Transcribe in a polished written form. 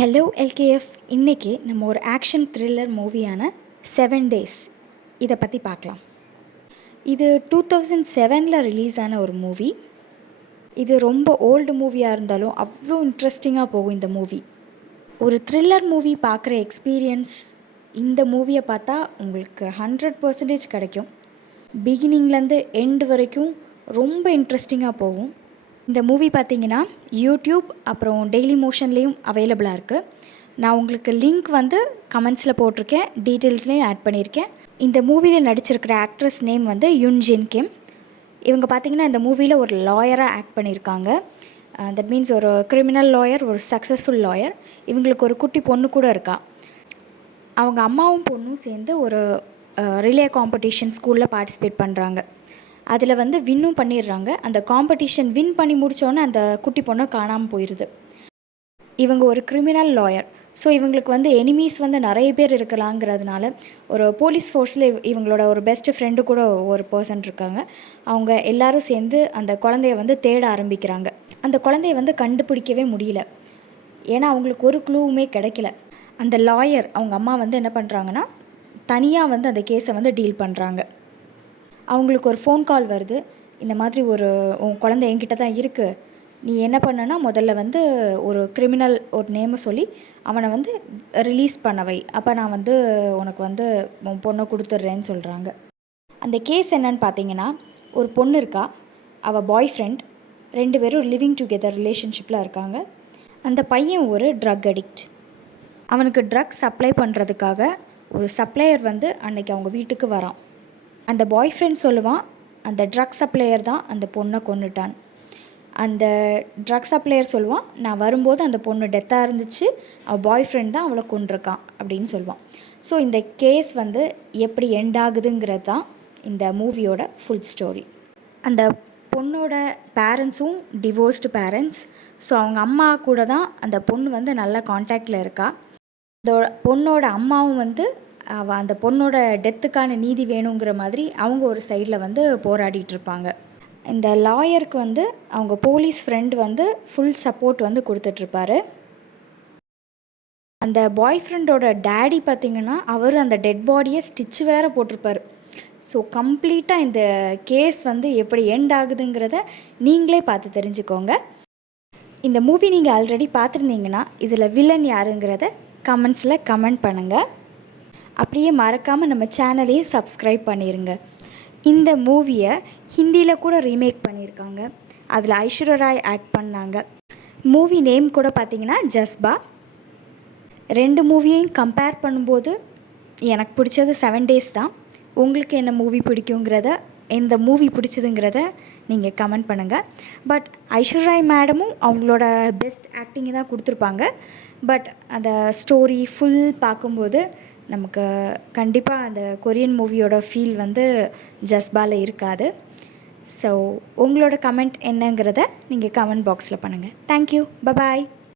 Hello எல்கேஎஃப். இன்றைக்கி நம்ம ஒரு ஆக்ஷன் த்ரில்லர் மூவியான 7 டேஸ் இதை பற்றி பார்க்கலாம். இது 2007 ரிலீஸ் ஆன ஒரு மூவி. இது ரொம்ப ஓல்டு மூவியாக இருந்தாலும் அவ்வளோ இன்ட்ரெஸ்டிங்காக போகும் இந்த மூவி. ஒரு த்ரில்லர் மூவி பார்க்குற எக்ஸ்பீரியன்ஸ் இந்த மூவியை பார்த்தா உங்களுக்கு 100% கிடைக்கும். பிகினிங்லேருந்து எண்டு வரைக்கும் ரொம்ப இன்ட்ரெஸ்டிங்காக போகும். இந்த மூவி பார்த்திங்கன்னா யூடியூப் அப்புறம் டெய்லி மோஷன்லேயும் அவைலபிளாக இருக்குது. நான் உங்களுக்கு லிங்க் வந்து கமெண்ட்ஸில் போட்டிருக்கேன், டீட்டெயில்ஸ்லேயும் ஆட் பண்ணியிருக்கேன். இந்த மூவியில் நடிச்சிருக்கிற ஆக்ட்ரஸ் நேம் வந்து யுன் ஜின் கிம். இவங்க பார்த்திங்கன்னா இந்த மூவியில் ஒரு லாயராக ஆக்ட் பண்ணியிருக்காங்க. தட் மீன்ஸ் ஒரு கிரிமினல் லாயர், ஒரு சக்ஸஸ்ஃபுல் லாயர். இவங்களுக்கு ஒரு குட்டி பொண்ணு கூட இருக்கா. அவங்க அம்மாவும் பொண்ணும் சேர்ந்து ஒரு ரிலே காம்படிஷன் ஸ்கூலில் பார்ட்டிசிபேட் பண்ணுறாங்க. அதில் வந்து வின்னும் பண்ணிடுறாங்க. அந்த காம்படிஷன் வின் பண்ணி முடித்தோன்னே அந்த குட்டி பொண்ணை காணாமல் போயிடுது. இவங்க ஒரு கிரிமினல் லாயர். ஸோ இவங்களுக்கு வந்து எனிமீஸ் வந்து நிறைய பேர் இருக்கலாங்கிறதுனால ஒரு போலீஸ் ஃபோர்ஸில் இவங்களோட ஒரு பெஸ்ட்டு ஃப்ரெண்டு கூட ஒரு பர்சன் இருக்காங்க. அவங்க எல்லோரும் சேர்ந்து அந்த குழந்தைய வந்து தேட ஆரம்பிக்கிறாங்க. அந்த குழந்தைய வந்து கண்டுபிடிக்கவே முடியல. ஏன்னா அவங்களுக்கு ஒரு க்ளூவுமே கிடைக்கல. அந்த லாயர் அவங்க அம்மா வந்து என்ன பண்ணுறாங்கன்னா தனியாக வந்து அந்த கேஸை வந்து டீல் பண்ணுறாங்க. அவங்களுக்கு ஒரு ஃபோன் கால் வருது. இந்த மாதிரி உன் குழந்தை என்கிட்ட தான் இருக்குது, நீ என்ன பண்ணனா முதல்ல வந்து ஒரு கிரிமினல் ஒரு நேமை சொல்லி அவனை வந்து ரிலீஸ் பண்ணவை, அப்போ நான் வந்து உனக்கு வந்து உன் பொண்ணை கொடுத்துட்றேன்னு சொல்கிறாங்க. அந்த கேஸ் என்னன்னு பார்த்தீங்கன்னா, ஒரு பொண்ணு இருக்கா, அவள் பாய் ஃப்ரெண்ட், 2 பேரும் லிவிங் டுகெதர் ரிலேஷன்ஷிப்பில் இருக்காங்க. அந்த பையன் ஒரு ட்ரக் அடிக்ட். அவனுக்கு ட்ரக் சப்ளை பண்ணுறதுக்காக ஒரு சப்ளையர் வந்து அன்றைக்கி அவங்க வீட்டுக்கு வரான். அந்த பாய் ஃப்ரெண்ட் சொல்லுவான், அந்த ட்ரக் சப்ளையர் தான் அந்த பொண்ணை கொன்னுட்டான். அந்த ட்ரக் சப்ளையர் சொல்லுவான், நான் வரும்போது அந்த பொண்ணு டெத்தாக இருந்துச்சு, அவள் பாய் ஃப்ரெண்ட் தான் அவளை கொன்றிருக்கான் அப்படின்னு சொல்லுவான். ஸோ இந்த கேஸ் வந்து எப்படி எண்ட் ஆகுதுங்கிறது தான் இந்த மூவியோட ஃபுல் ஸ்டோரி. அந்த பொண்ணோட பேரண்ட்ஸும் டிவோர்ஸ்டு பேரண்ட்ஸ். ஸோ அவங்க அம்மா கூட தான் அந்த பொண்ணு வந்து நல்ல கான்டாக்டில் இருக்கா. அந்த பொண்ணோட அம்மாவும் வந்து அந்த பொண்ணோட டெத்துக்கான நீதி வேணுங்கிற மாதிரி அவங்க ஒரு சைடில் வந்து போராடிட்டுருப்பாங்க. இந்த லாயருக்கு வந்து அவங்க போலீஸ் ஃப்ரெண்டு வந்து ஃபுல் சப்போர்ட் வந்து கொடுத்துட்ருப்பாரு. அந்த பாய் ஃப்ரெண்டோட டேடி பார்த்திங்கன்னா அவர் அந்த டெட் பாடியை ஸ்டிச் வேறு போட்டிருப்பார். ஸோ கம்ப்ளீட்டாக இந்த கேஸ் வந்து எப்படி எண்ட் ஆகுதுங்கிறத நீங்களே பார்த்து தெரிஞ்சுக்கோங்க. இந்த மூவி நீங்கள் ஆல்ரெடி பார்த்துருந்தீங்கன்னா இதில் வில்லன் யாருங்கிறத கமெண்ட்ஸில் கமெண்ட் பண்ணுங்கள். அப்படியே மறக்காமல் நம்ம சேனலையும் சப்ஸ்கிரைப் பண்ணிடுங்க. இந்த மூவியை ஹிந்தியில் கூட ரீமேக் பண்ணியிருக்காங்க. அதில் ஐஸ்வர்யா ராய் ஆக்ட் பண்ணாங்க. மூவி நேம் கூட பார்த்திங்கன்னா ஜஸ்பா. 2 மூவியையும் கம்பேர் பண்ணும்போது எனக்கு பிடிச்சது 7 டேஸ் தான். உங்களுக்கு என்ன மூவி பிடிக்குங்கிறத, எந்த மூவி பிடிச்சதுங்கிறத நீங்கள் கமெண்ட் பண்ணுங்கள். பட் ஐஸ்வர்யா ராய் மேடமும் அவங்களோட பெஸ்ட் ஆக்டிங்கை தான் கொடுத்துருப்பாங்க. பட் அந்த ஸ்டோரி ஃபுல் பார்க்கும்போது நமக்கு கண்டிப்பாக அந்த கொரியன் மூவியோட ஃபீல் வந்து ஜஸ்பாவில் இருக்காது. ஸோ உங்களோட கமெண்ட் என்னங்கிறத நீங்கள் கமெண்ட் பாக்ஸில் பண்ணுங்கள். Thank you, bye bye.